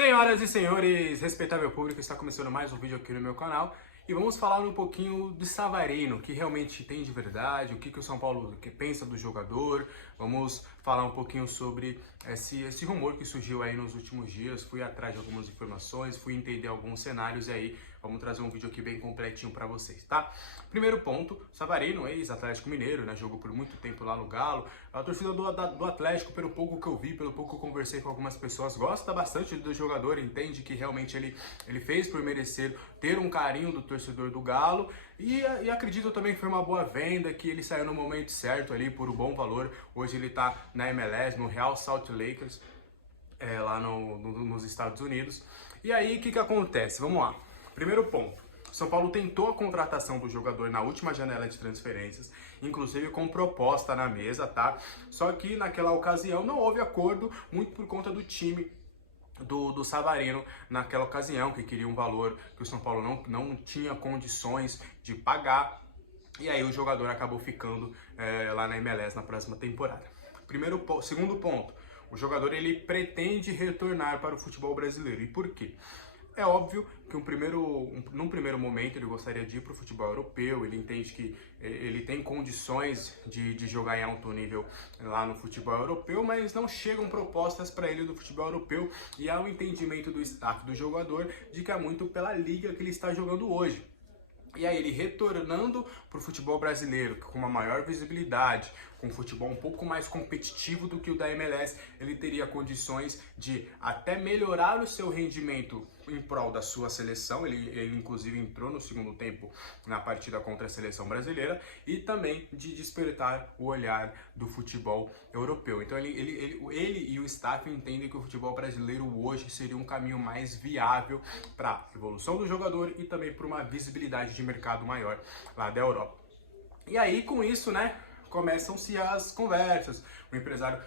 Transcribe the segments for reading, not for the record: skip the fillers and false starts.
Senhoras e senhores, respeitável público, está começando mais um vídeo aqui no meu canal e vamos falar um pouquinho de Savarino, o que realmente tem de verdade, o que o São Paulo pensa do jogador. Vamos falar um pouquinho sobre esse rumor que surgiu aí nos últimos dias. Fui atrás de algumas informações, fui entender alguns cenários e aí vamos trazer um vídeo aqui bem completinho para vocês, tá? Primeiro ponto, Savarino, ex-Atlético Mineiro, né? Jogou por muito tempo lá no Galo. A torcida do Atlético, pelo pouco que eu vi, pelo pouco que eu conversei com algumas pessoas, gosta bastante do jogador, entende que realmente ele fez por merecer ter um carinho do torcedor do Galo e acredito também que foi uma boa venda, que ele saiu no momento certo ali por um bom valor. Hoje ele tá na MLS, no Real Salt Lakers, lá nos Estados Unidos. E aí o que acontece? Vamos lá. Primeiro ponto. São Paulo tentou a contratação do jogador na última janela de transferências, inclusive com proposta na mesa, tá? Só que naquela ocasião não houve acordo, muito por conta do time do Savarino naquela ocasião, que queria um valor que o São Paulo não tinha condições de pagar. E aí o jogador acabou ficando lá na MLS na próxima temporada. Segundo ponto, o jogador ele pretende retornar para o futebol brasileiro. E por quê? É óbvio que num primeiro momento ele gostaria de ir para o futebol europeu, ele entende que ele tem condições de jogar em alto nível lá no futebol europeu, mas não chegam propostas para ele do futebol europeu e há um entendimento do staff do jogador de que é muito pela liga que ele está jogando hoje. E aí ele retornando para o futebol brasileiro, com uma maior visibilidade, com um futebol um pouco mais competitivo do que o da MLS, ele teria condições de até melhorar o seu rendimento em prol da sua seleção. Ele inclusive entrou no segundo tempo na partida contra a seleção brasileira e também de despertar o olhar do futebol europeu. Então ele e o staff entendem que o futebol brasileiro hoje seria um caminho mais viável para a evolução do jogador e também para uma visibilidade de mercado maior lá da Europa. E aí com isso, né, começam-se as conversas. O empresário,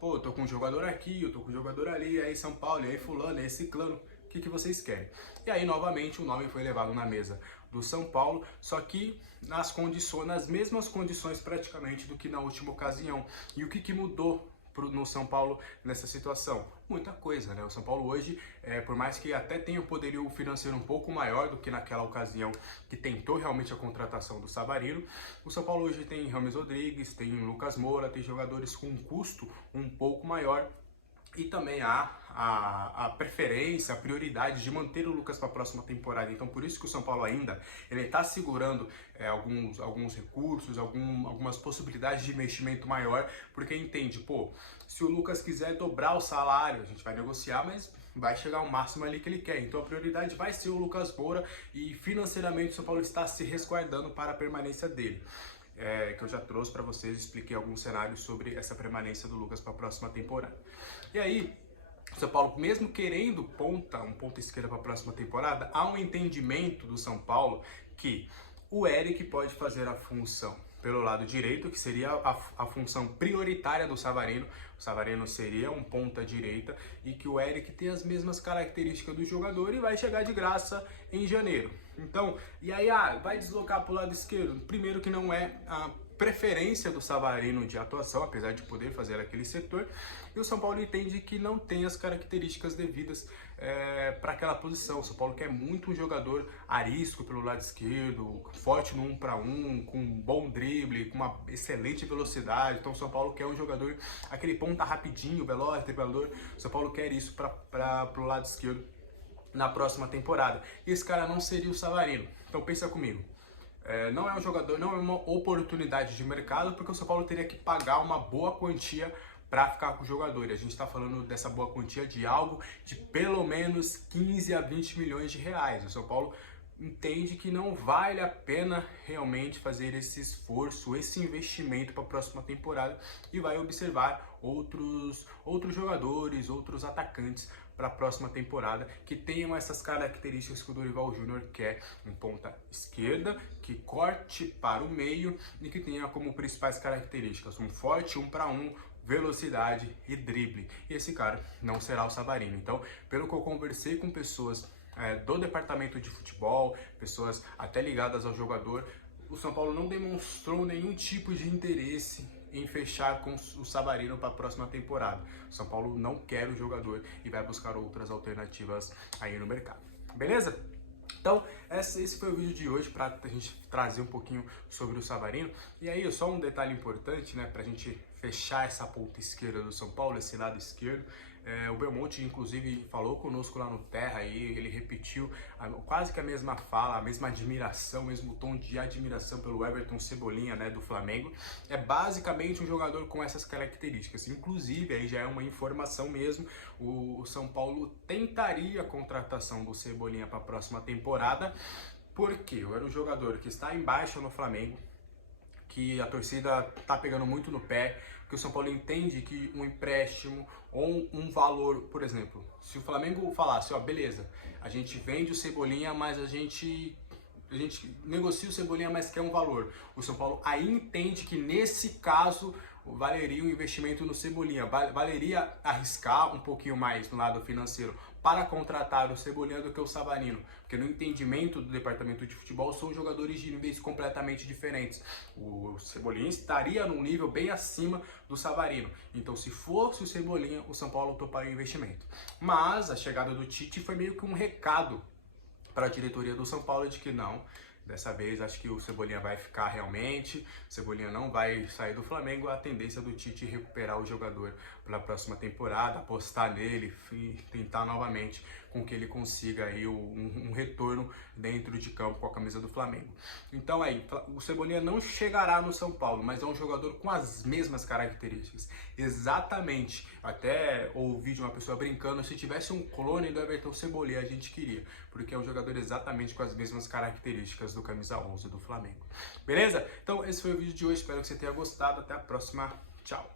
pô, tô com um jogador aqui, eu tô com um jogador ali, aí São Paulo, aí fulano, aí ciclano, o que vocês querem? E aí novamente o nome foi levado na mesa do São Paulo, só que nas mesmas condições praticamente do que na última ocasião. E o que mudou no São Paulo nessa situação? Muita coisa, né? O São Paulo hoje, por mais que até tenha um poderio financeiro um pouco maior do que naquela ocasião que tentou realmente a contratação do Savarino, o São Paulo hoje tem Rames Rodrigues, tem Lucas Moura, tem jogadores com um custo um pouco maior. E também há a preferência, a prioridade de manter o Lucas para a próxima temporada. Então por isso que o São Paulo ainda está segurando alguns recursos, algumas possibilidades de investimento maior, porque entende, pô, se o Lucas quiser dobrar o salário, a gente vai negociar, mas vai chegar ao máximo ali que ele quer. Então a prioridade vai ser o Lucas Moura e financeiramente o São Paulo está se resguardando para a permanência dele. Que eu já trouxe para vocês, expliquei alguns cenários sobre essa permanência do Lucas para a próxima temporada. E aí, o São Paulo, mesmo querendo um ponta esquerda para a próxima temporada, há um entendimento do São Paulo que o Eric pode fazer a função pelo lado direito, que seria a função prioritária do Savarino. O Savarino seria um ponta direita e que o Eric tem as mesmas características do jogador e vai chegar de graça em janeiro. Então, e aí vai deslocar para o lado esquerdo? Primeiro que não é a preferência do Savarino de atuação, apesar de poder fazer aquele setor, e o São Paulo entende que não tem as características devidas para aquela posição. O São Paulo quer muito um jogador arisco pelo lado esquerdo, forte no 1 para 1, com um bom drible, com uma excelente velocidade. Então o São Paulo quer um jogador, aquele ponta rapidinho, veloz, driblador. O São Paulo quer isso para o lado esquerdo na próxima temporada. E esse cara não seria o Savarino. Então pensa comigo. Não é um jogador, não é uma oportunidade de mercado, porque o São Paulo teria que pagar uma boa quantia para ficar com o jogador. E a gente está falando dessa boa quantia de algo de pelo menos 15 a 20 milhões de reais. O São Paulo entende que não vale a pena realmente fazer esse esforço, esse investimento para a próxima temporada e vai observar outros jogadores, outros atacantes para a próxima temporada que tenham essas características que o Dorival Júnior quer: um ponta esquerda que corte para o meio e que tenha como principais características um forte 1 para 1, velocidade e drible. E esse cara não será o Savarino. Então, pelo que eu conversei com pessoas do departamento de futebol, pessoas até ligadas ao jogador, o São Paulo não demonstrou nenhum tipo de interesse em fechar com o Savarino para a próxima temporada. O São Paulo não quer o jogador e vai buscar outras alternativas aí no mercado. Beleza? Então, esse foi o vídeo de hoje para a gente trazer um pouquinho sobre o Savarino. E aí, só um detalhe importante, né, para a gente fechar essa ponta esquerda do São Paulo, esse lado esquerdo. O Belmonte, inclusive, falou conosco lá no Terra e ele repetiu quase que a mesma fala, a mesma admiração, o mesmo tom de admiração pelo Everton Cebolinha, né, do Flamengo. É basicamente um jogador com essas características. Inclusive, aí já é uma informação mesmo, o São Paulo tentaria a contratação do Cebolinha para a próxima temporada, porque era um jogador que está embaixo no Flamengo, que a torcida tá pegando muito no pé, que o São Paulo entende que um empréstimo ou um valor, por exemplo, se o Flamengo falasse, ó, beleza, a gente vende o Cebolinha, mas a gente negocia o Cebolinha, mas quer um valor. O São Paulo aí entende que nesse caso valeria o investimento no Cebolinha, valeria arriscar um pouquinho mais no lado financeiro para contratar o Cebolinha do que o Savarino, porque no entendimento do departamento de futebol são jogadores de níveis completamente diferentes. O Cebolinha estaria num nível bem acima do Savarino, então se fosse o Cebolinha, o São Paulo toparia o investimento. Mas a chegada do Tite foi meio que um recado para a diretoria do São Paulo de que não, dessa vez acho que o Cebolinha vai ficar realmente, o Cebolinha não vai sair do Flamengo, a tendência do Tite é recuperar o jogador para a próxima temporada, apostar nele e tentar novamente com que ele consiga aí um retorno dentro de campo com a camisa do Flamengo. Então aí, o Cebolinha não chegará no São Paulo, mas é um jogador com as mesmas características, exatamente, até ouvi de uma pessoa brincando, se tivesse um clone do Everton Cebolinha a gente queria, porque é um jogador exatamente com as mesmas características do camisa 11 do Flamengo. Beleza? Então esse foi o vídeo de hoje, espero que você tenha gostado, até a próxima, tchau!